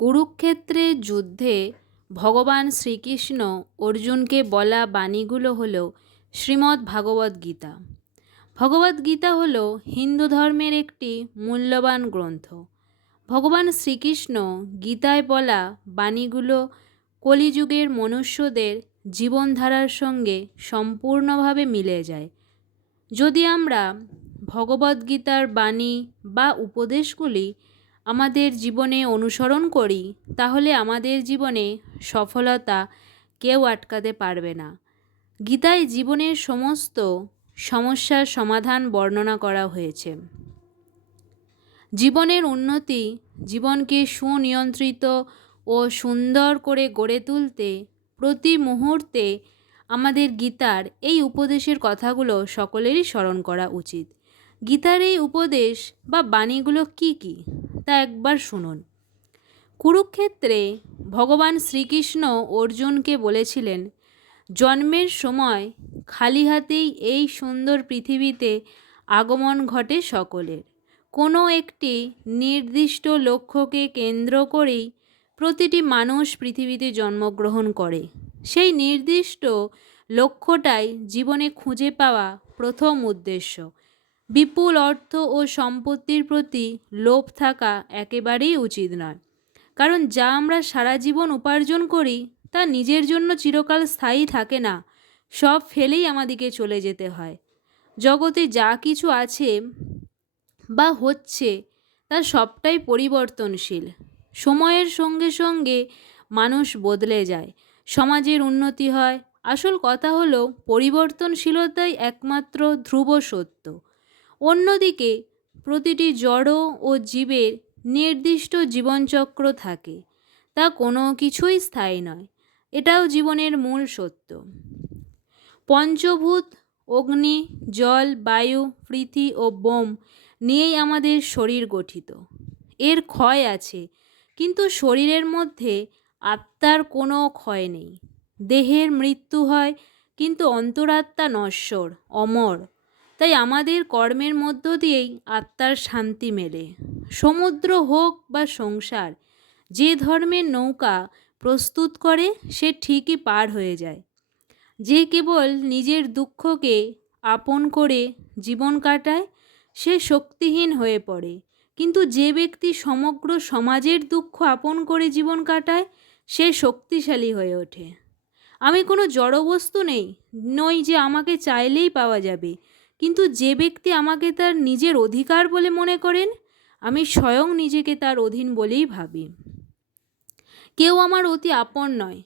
কুরুক্ষেত্রের যুদ্ধে ভগবান শ্রীকৃষ্ণ অর্জুনকে বলা বাণীগুলো হল শ্রীমদ্ ভাগবত গীতা ভগবত গীতা হল হিন্দু ধর্মের একটি মূল্যবান গ্রন্থ। ভগবান শ্রীকৃষ্ণ গীতায় বলা বাণীগুলো কলিযুগের মনুষ্যদের জীবনধারার সঙ্গে সম্পূর্ণভাবে মিলে যায়। যদি আমরা ভগবদ্গীতার বাণী বা উপদেশগুলি আমাদের জীবনে অনুসরণ করি, তাহলে আমাদের জীবনে সফলতা কেউ আটকাতে পারবে না। গীতায় জীবনের সমস্ত সমস্যার সমাধান বর্ণনা করা হয়েছে। জীবনের উন্নতি জীবনকে সুনিয়ন্ত্রিত ও সুন্দর করে গড়ে তুলতে প্রতি মুহূর্তে আমাদের গীতার এই উপদেশের কথাগুলো সকলেরই স্মরণ করা উচিত। গীতার এই উপদেশ বা বাণীগুলো কি কি, তা একবার শুনুন। কুরুক্ষেত্রে ভগবান শ্রীকৃষ্ণ অর্জুনকে বলেছিলেন, জন্মের সময় খালি হাতেই এই সুন্দর পৃথিবীতে আগমন ঘটে সকলের। কোনো একটি নির্দিষ্ট লক্ষ্যকে কেন্দ্র করেই প্রতিটি মানুষ পৃথিবীতে জন্মগ্রহণ করে। সেই নির্দিষ্ট লক্ষ্যটাই জীবনে খুঁজে পাওয়া প্রথম উদ্দেশ্য। বিপুল অর্থ ও সম্পত্তির প্রতি লোভ থাকা একেবারেই উচিত নয়। কারণ যা আমরা সারা জীবন উপার্জন করি, তা নিজের জন্য চিরকাল স্থায়ী থাকে না, সব ফেলেই আমাদেরকে চলে যেতে হয়। জগতে যা কিছু আছে বা হচ্ছে, তা সবটাই পরিবর্তনশীল। সময়ের সঙ্গে সঙ্গে মানুষ বদলে যায়, সমাজের উন্নতি হয়। আসল কথা হলো, পরিবর্তনশীলতাই একমাত্র ধ্রুব সত্য। অন্যদিকে, প্রতিটি জড় ও জীবের নির্দিষ্ট জীবনচক্র থাকে, তা কোনো কিছুই স্থায়ী নয়, এটাও জীবনের মূল সত্য। পঞ্চভূত, অগ্নি, জল, বায়ু পৃথি ও বোম নিয়েই আমাদের শরীর গঠিত। এর ক্ষয় আছে, কিন্তু শরীরের মধ্যে আত্মার কোনো ক্ষয় নেই। দেহের মৃত্যু হয়, কিন্তু অন্তরাত্মা নশ্বর, অমর। তাই আমাদের কর্মের মধ্য দিয়েই আত্মার শান্তি মেলে। সমুদ্র হোক বা সংসার, যে ধর্মের নৌকা প্রস্তুত করে, সে ঠিকই পার হয়ে যায়। যে কেবল নিজের দুঃখকে আপন করে জীবন কাটায়, সে শক্তিহীন হয়ে পড়ে। কিন্তু যে ব্যক্তি সমগ্র সমাজের দুঃখ আপন করে জীবন কাটায়, সে শক্তিশালী হয়ে ওঠে। আমি কোনো জড়বস্তু নেই, নই যে আমাকে চাইলেই পাওয়া যাবে। কিন্তু যে ব্যক্তি আমাকে তার নিজের অধিকার বলে মনে করেন, আমি স্বয়ং নিজেকে তার অধীন বলেই ভাবি। কেউ আমার অতি আপন নয়,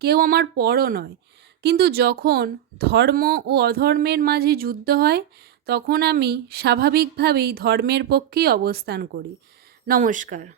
কেউ আমার পরও নয়, কিন্তু যখন ধর্ম ও অধর্মের মাঝে যুদ্ধ হয়, তখন আমি স্বাভাবিকভাবেই ধর্মের পক্ষেই অবস্থান করি। নমস্কার।